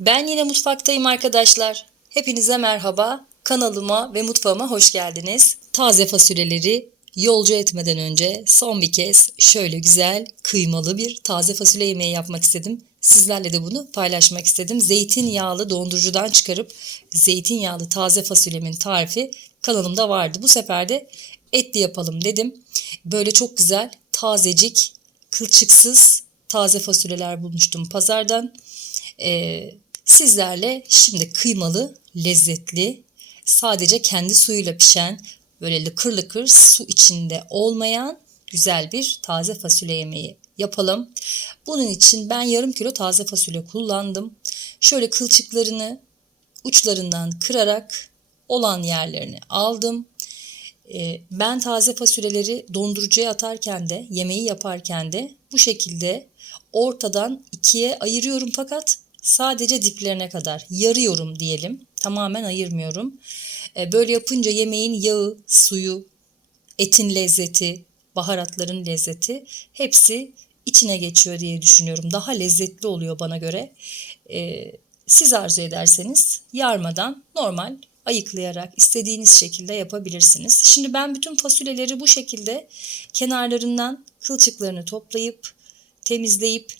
Ben yine mutfaktayım arkadaşlar. Hepinize merhaba. Kanalıma ve mutfağıma hoş geldiniz. Taze fasulyeleri yolcu etmeden önce son bir kez şöyle güzel kıymalı bir taze fasulye yemeği yapmak istedim. Sizlerle de bunu paylaşmak istedim. Zeytinyağlı dondurucudan çıkarıp zeytinyağlı taze fasulyemin tarifi kanalımda vardı. Bu sefer de etli yapalım dedim. Böyle çok güzel, tazecik, kılçıksız taze fasulyeler bulmuştum pazardan. Ee, sizlerle şimdi kıymalı, lezzetli, sadece kendi suyuyla pişen, böyle lıkır lıkır su içinde olmayan güzel bir taze fasulye yemeği yapalım. Bunun için ben yarım kilo taze fasulye kullandım. Şöyle kılçıklarını uçlarından kırarak olan yerlerini aldım. Ee, Ben taze fasulyeleri dondurucuya atarken de yemeği yaparken de bu şekilde ortadan ikiye ayırıyorum fakat sadece diplerine kadar yarıyorum diyelim. Tamamen ayırmıyorum. Ee, Böyle yapınca yemeğin yağı, suyu, etin lezzeti, baharatların lezzeti hepsi içine geçiyor diye düşünüyorum. Daha lezzetli oluyor bana göre. Ee, siz arzu ederseniz yarmadan normal ayıklayarak istediğiniz şekilde yapabilirsiniz. Şimdi ben bütün fasulyeleri bu şekilde kenarlarından kılçıklarını toplayıp temizleyip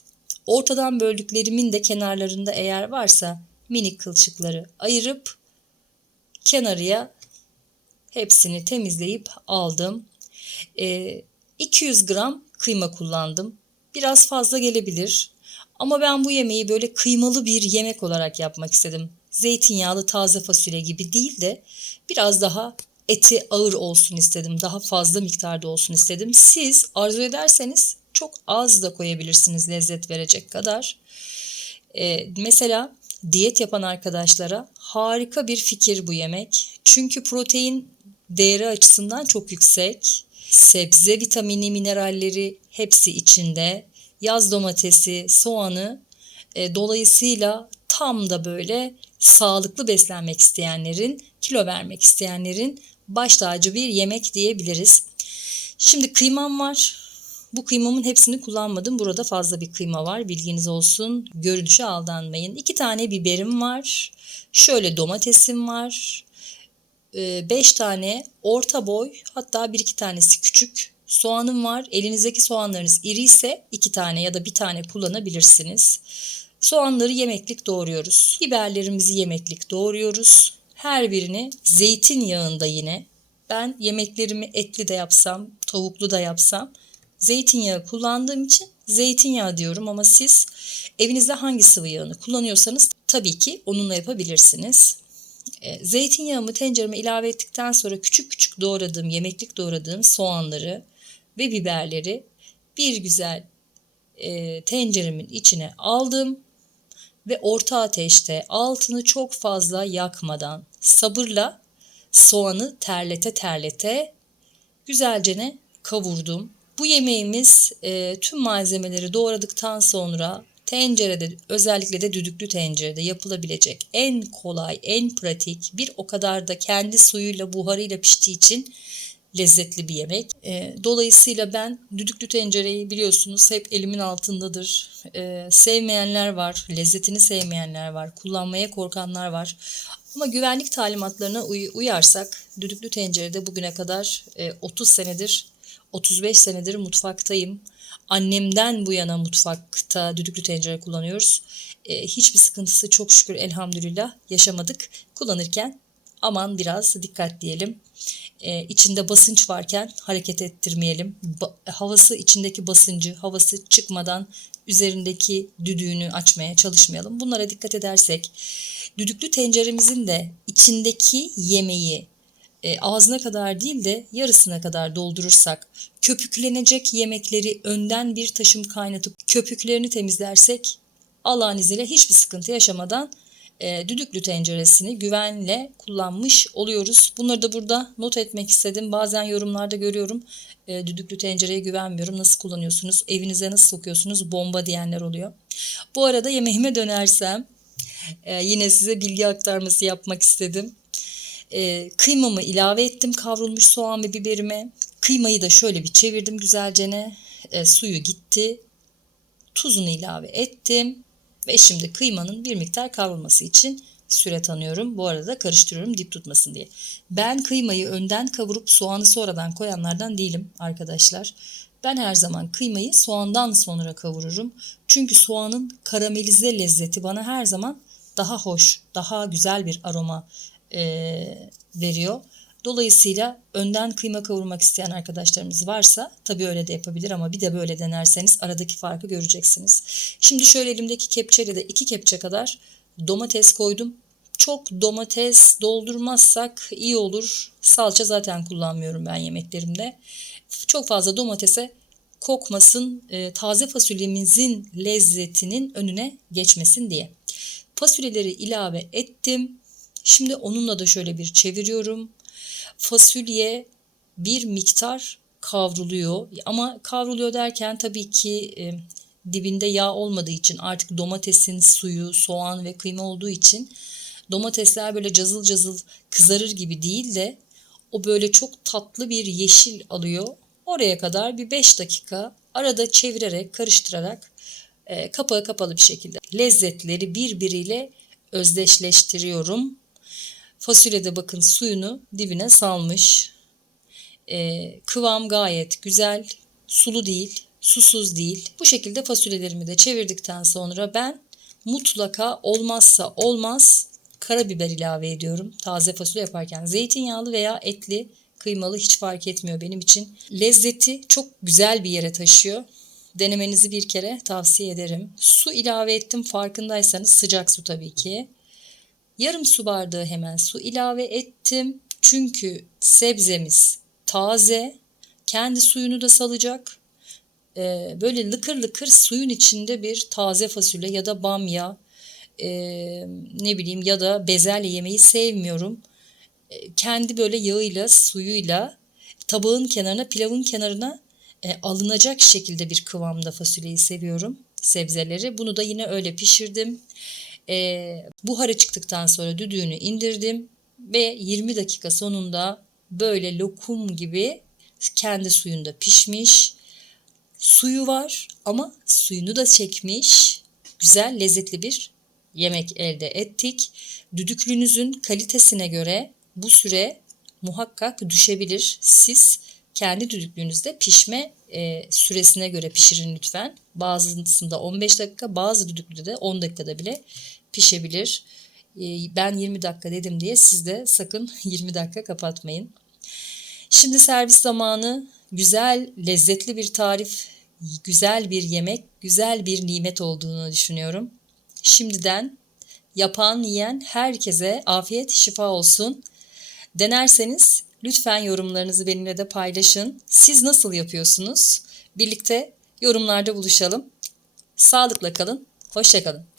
ortadan böldüklerimin de kenarlarında eğer varsa minik kılçıkları ayırıp kenarıya hepsini temizleyip aldım. Ee, 200 gram kıyma kullandım. Biraz fazla gelebilir. Ama ben bu yemeği böyle kıymalı bir yemek olarak yapmak istedim. Zeytinyağlı taze fasulye gibi değil de biraz daha eti ağır olsun istedim. Daha fazla miktarda olsun istedim. Siz arzu ederseniz çok az da koyabilirsiniz lezzet verecek kadar. Ee, mesela diyet yapan arkadaşlara harika bir fikir bu yemek. Çünkü protein değeri açısından çok yüksek. Sebze vitamini, mineralleri hepsi içinde. Yaz domatesi, soğanı e, dolayısıyla tam da böyle sağlıklı beslenmek isteyenlerin, kilo vermek isteyenlerin baş tacı bir yemek diyebiliriz. Şimdi kıymam var. Bu kıymamın hepsini kullanmadım. Burada fazla bir kıyma var. Bilginiz olsun. Görünüşe aldanmayın. İki tane biberim var. Şöyle domatesim var. 5 tane orta boy hatta bir iki tanesi küçük soğanım var. Elinizdeki soğanlarınız iri ise iki tane ya da bir tane kullanabilirsiniz. Soğanları yemeklik doğruyoruz. Biberlerimizi yemeklik doğruyoruz. Her birini zeytinyağında yine. Ben yemeklerimi etli de yapsam, tavuklu da yapsam zeytinyağı kullandığım için zeytinyağı diyorum ama siz evinizde hangi sıvı yağını kullanıyorsanız tabii ki onunla yapabilirsiniz. E, Zeytinyağımı tencereme ilave ettikten sonra küçük küçük doğradığım, yemeklik doğradığım soğanları ve biberleri bir güzel e, tenceremin içine aldım ve orta ateşte altını çok fazla yakmadan sabırla soğanı terlete terlete güzelce kavurdum. Bu yemeğimiz e, tüm malzemeleri doğradıktan sonra tencerede özellikle de düdüklü tencerede yapılabilecek en kolay, en pratik bir o kadar da kendi suyuyla buharıyla piştiği için lezzetli bir yemek. E, dolayısıyla ben düdüklü tencereyi biliyorsunuz hep elimin altındadır. E, sevmeyenler var, lezzetini sevmeyenler var, kullanmaya korkanlar var. Ama güvenlik talimatlarına uy- uyarsak düdüklü tencerede bugüne kadar e, 30 senedir 35 senedir mutfaktayım. Annemden bu yana mutfakta düdüklü tencere kullanıyoruz. E, hiçbir sıkıntısı çok şükür elhamdülillah yaşamadık. Kullanırken aman biraz dikkat diyelim. E, içinde basınç varken hareket ettirmeyelim. Ba- havası içindeki basıncı, havası çıkmadan üzerindeki düdüğünü açmaya çalışmayalım. Bunlara dikkat edersek düdüklü tenceremizin de içindeki yemeği e, ağzına kadar değil de yarısına kadar doldurursak, köpüklenecek yemekleri önden bir taşım kaynatıp köpüklerini temizlersek Allah'ın izniyle hiçbir sıkıntı yaşamadan e, düdüklü tenceresini güvenle kullanmış oluyoruz. Bunları da burada not etmek istedim. Bazen yorumlarda görüyorum e, düdüklü tencereye güvenmiyorum. Nasıl kullanıyorsunuz? Evinize nasıl sokuyorsunuz? Bomba diyenler oluyor. Bu arada yemeğime dönersem e, yine size bilgi aktarması yapmak istedim. E, kıymamı ilave ettim kavrulmuş soğan ve biberime. Kıymayı da şöyle bir çevirdim güzelce. E, suyu gitti. Tuzunu ilave ettim. Ve şimdi kıymanın bir miktar kavrulması için süre tanıyorum. Bu arada karıştırıyorum dip tutmasın diye. Ben kıymayı önden kavurup soğanı sonradan koyanlardan değilim arkadaşlar. Ben her zaman kıymayı soğandan sonra kavururum. Çünkü soğanın karamelize lezzeti bana her zaman daha hoş, daha güzel bir aroma e, veriyor. Dolayısıyla önden kıyma kavurmak isteyen arkadaşlarımız varsa tabii öyle de yapabilir ama bir de böyle denerseniz aradaki farkı göreceksiniz. Şimdi şöyle elimdeki kepçeyle de iki kepçe kadar domates koydum. Çok domates doldurmazsak iyi olur. Salça zaten kullanmıyorum ben yemeklerimde. Çok fazla domatese kokmasın, e, taze fasulyemizin lezzetinin önüne geçmesin diye. Fasulyeleri ilave ettim. Şimdi onunla da şöyle bir çeviriyorum. Fasulye bir miktar kavruluyor ama kavruluyor derken tabii ki e, dibinde yağ olmadığı için artık domatesin suyu, soğan ve kıyma olduğu için domatesler böyle cazıl cazıl kızarır gibi değil de o böyle çok tatlı bir yeşil alıyor. Oraya kadar bir 5 dakika arada çevirerek, karıştırarak e, kapağı kapalı bir şekilde lezzetleri birbiriyle özdeşleştiriyorum. Fasulye de bakın suyunu dibine salmış. E, kıvam gayet güzel. Sulu değil, susuz değil. Bu şekilde fasulyelerimi de çevirdikten sonra ben mutlaka olmazsa olmaz karabiber ilave ediyorum. Taze fasulye yaparken zeytinyağlı veya etli, kıymalı hiç fark etmiyor benim için. Lezzeti çok güzel bir yere taşıyor. Denemenizi bir kere tavsiye ederim. Su ilave ettim farkındaysanız sıcak su tabii ki. Yarım su bardağı hemen su ilave ettim. Çünkü sebzemiz taze, kendi suyunu da salacak. Ee, böyle lıkır lıkır suyun içinde bir taze fasulye ya da bamya e, ne bileyim ya da bezelye yemeyi sevmiyorum. E, kendi böyle yağıyla, suyuyla tabağın kenarına, pilavın kenarına e, alınacak şekilde bir kıvamda fasulyeyi seviyorum. Sebzeleri. Bunu da yine öyle pişirdim. E, buharı çıktıktan sonra düdüğünü indirdim ve 20 dakika sonunda böyle lokum gibi kendi suyunda pişmiş. Suyu var ama suyunu da çekmiş. Güzel, lezzetli bir yemek elde ettik. Düdüklünüzün kalitesine göre bu süre muhakkak düşebilir. Siz kendi düdüklüğünüzde pişme e, süresine göre pişirin lütfen. Bazısında 15 dakika, bazı düdüklüde de 10 dakikada bile pişebilir. E, ben 20 dakika dedim diye siz de sakın 20 dakika kapatmayın. Şimdi servis zamanı güzel, lezzetli bir tarif, güzel bir yemek, güzel bir nimet olduğunu düşünüyorum. Şimdiden yapan, yiyen herkese afiyet, şifa olsun. Denerseniz lütfen yorumlarınızı benimle de paylaşın. Siz nasıl yapıyorsunuz? Birlikte yorumlarda buluşalım. Sağlıkla kalın, hoşça kalın.